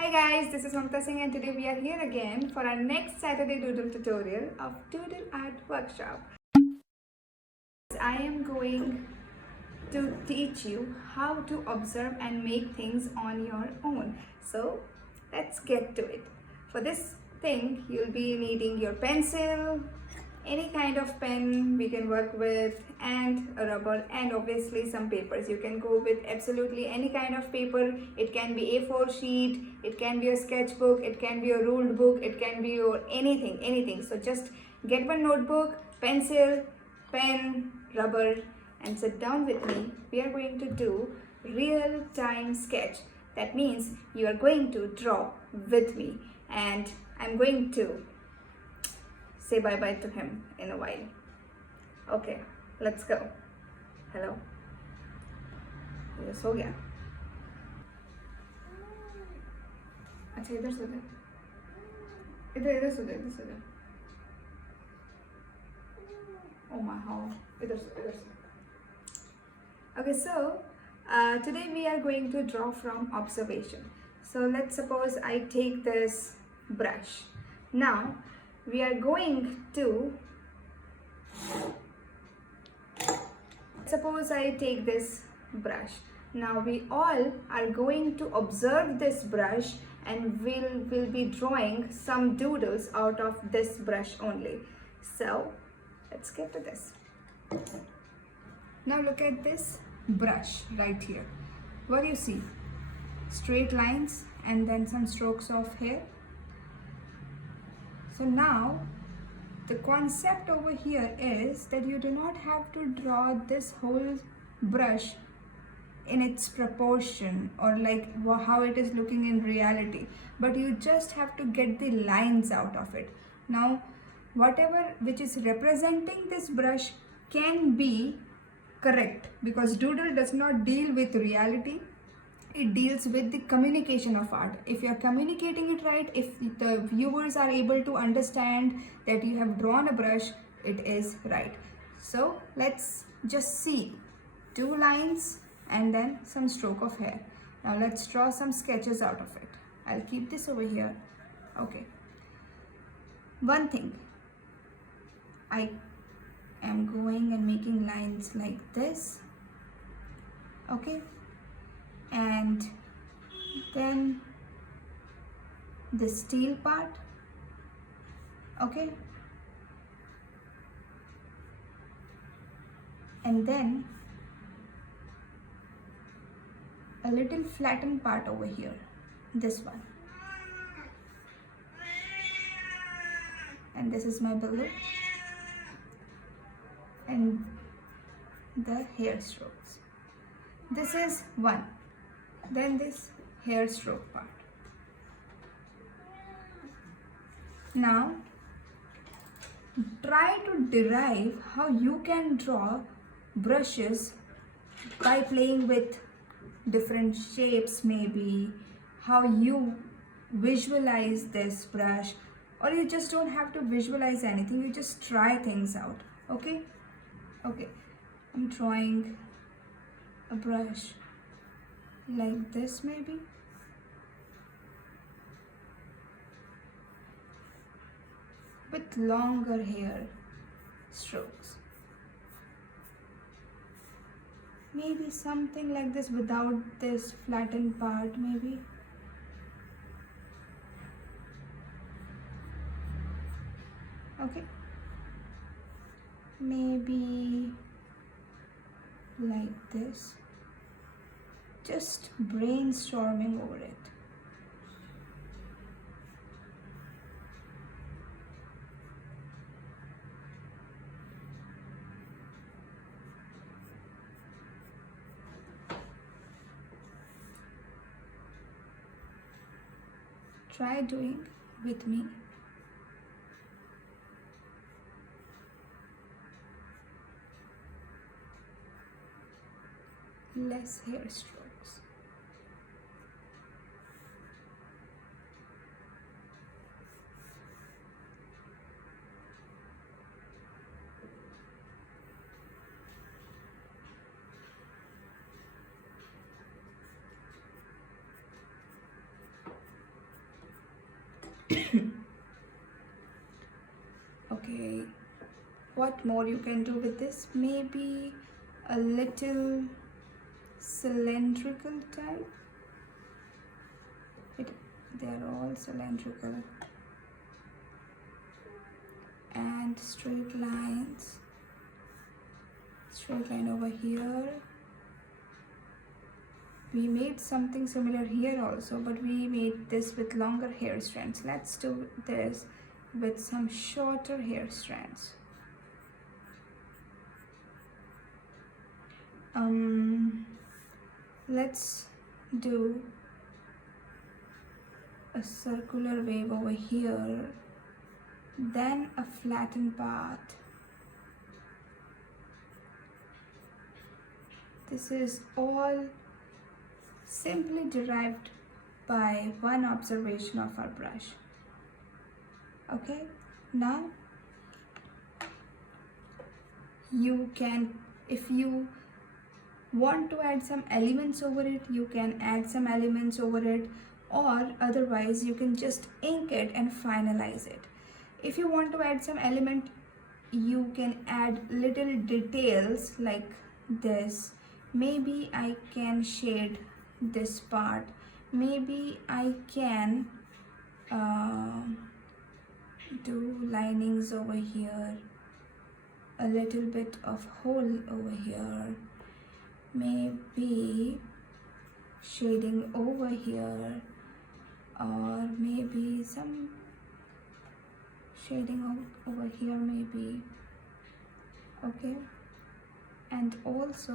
Hi guys, this is Mamta Singh and today we are here again for our next Saturday doodle tutorial of Doodle Art Workshop. I am going to teach you how to observe and make things on your own. So let's get to it. For this thing, you'll be needing your pencil, any kind of pen we can work with, and a rubber, and obviously some papers. You can go with absolutely any kind of paper. It can be A4 sheet, it can be a sketchbook, it can be a ruled book, it can be your anything. So just get one notebook, pencil, pen, rubber, and sit down with me. We are going to do real-time sketch. That means you are going to draw with me, and I'm going to say bye-bye to him in a while. Okay, let's go. Hello. Yes, हो गया. अच्छा इधर सो जा. इधर सो जा. Oh my, how? इधर सो. Okay, so today we are going to draw from observation. So let's suppose I take this brush. Now we are going to, suppose I take this brush. Now we all are going to observe this brush and we'll be drawing some doodles out of this brush only. So let's get to this. Now look at this brush right here. What do you see? Straight lines and then some strokes of hair. So now the concept over here is that you do not have to draw this whole brush in its proportion or like how it is looking in reality, but you just have to get the lines out of it. Now whatever which is representing this brush can be correct, because doodle does not deal with reality. It deals with the communication of art. If you are communicating it right, if the viewers are able to understand that you have drawn a brush, it is right. So let's just see 2 lines and then some stroke of hair. Now let's draw some sketches out of it. I'll keep this over here. Okay. One thing, I am going and making lines like this. Okay. And then the steel part, okay, and then a little flattened part over here, this one, and this is my Biltu, and the hair strokes. This is one. Then this hair stroke part. Now try to derive how you can draw brushes by playing with different shapes, maybe how you visualize this brush, or you just don't have to visualize anything, you just try things out. Okay, I'm drawing a brush like this, maybe. With longer hair strokes. Maybe something like this without this flattened part, maybe. Okay. Maybe like this. Just brainstorming over it. Try doing with me. Less hair strokes. Okay, what more you can do with this? Maybe a little cylindrical type. They're all cylindrical. And straight lines. Straight line over here. We made something similar here also, but we made this with longer hair strands. Let's do this with some shorter hair strands. Let's do a circular wave over here, then a flattened part. This is all simply derived by one observation of our brush. Okay, now you can, if you want to add some elements over it, you can add some elements over it, or otherwise you can just ink it and finalize it. If you want to add some element, you can add little details like this. Maybe I can shade this part. Maybe I can do linings over here, a little bit of hole over here, maybe shading over here, or maybe some shading over here maybe. Okay, and also,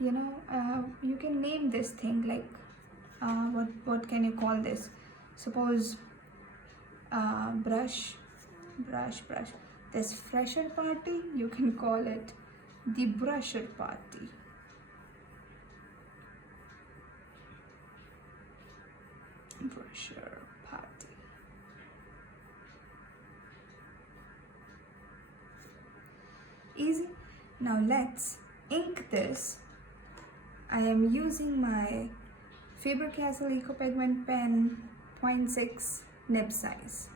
you know, you can name this thing like what can you call this? Suppose brush. This fresher party, you can call it the brusher party. Brusher party. Easy. Now let's ink this. I am using my Faber-Castell Eco Pigment pen 0.6 nib size.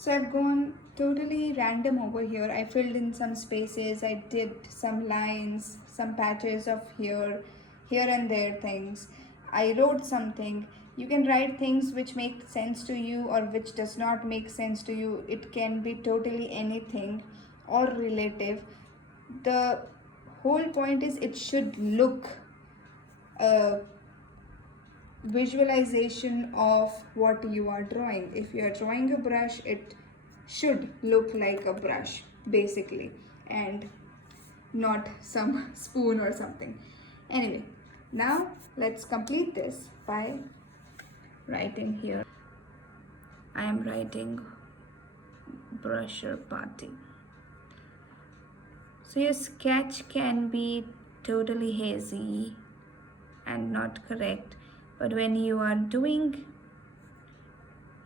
So I've gone totally random over here. I filled in some spaces, I did some lines, some patches of here and there things. I wrote something. You can write things which make sense to you or which does not make sense to you. It can be totally anything or relative. The whole point is it should look a visualization of what you are drawing. If you are drawing a brush, it should look like a brush basically, and not some spoon or something. Anyway, now let's complete this by writing here. I am writing brusher party. So your sketch can be totally hazy and not correct, but when you are doing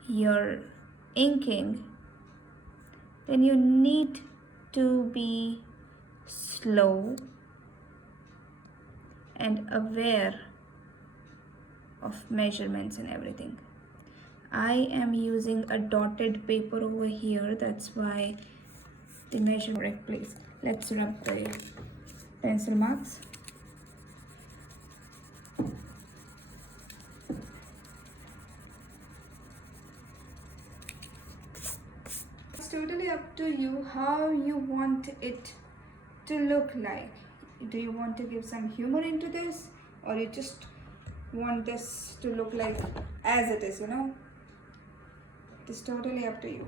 your inking, then you need to be slow and aware of measurements and everything. I am using a dotted paper over here, that's why the measure correct place. Let's rub the pencil marks. It's totally up to you how you want it to look like. Do you want to give some humor into this, or you just want this to look like as it is, you know? It is totally up to you.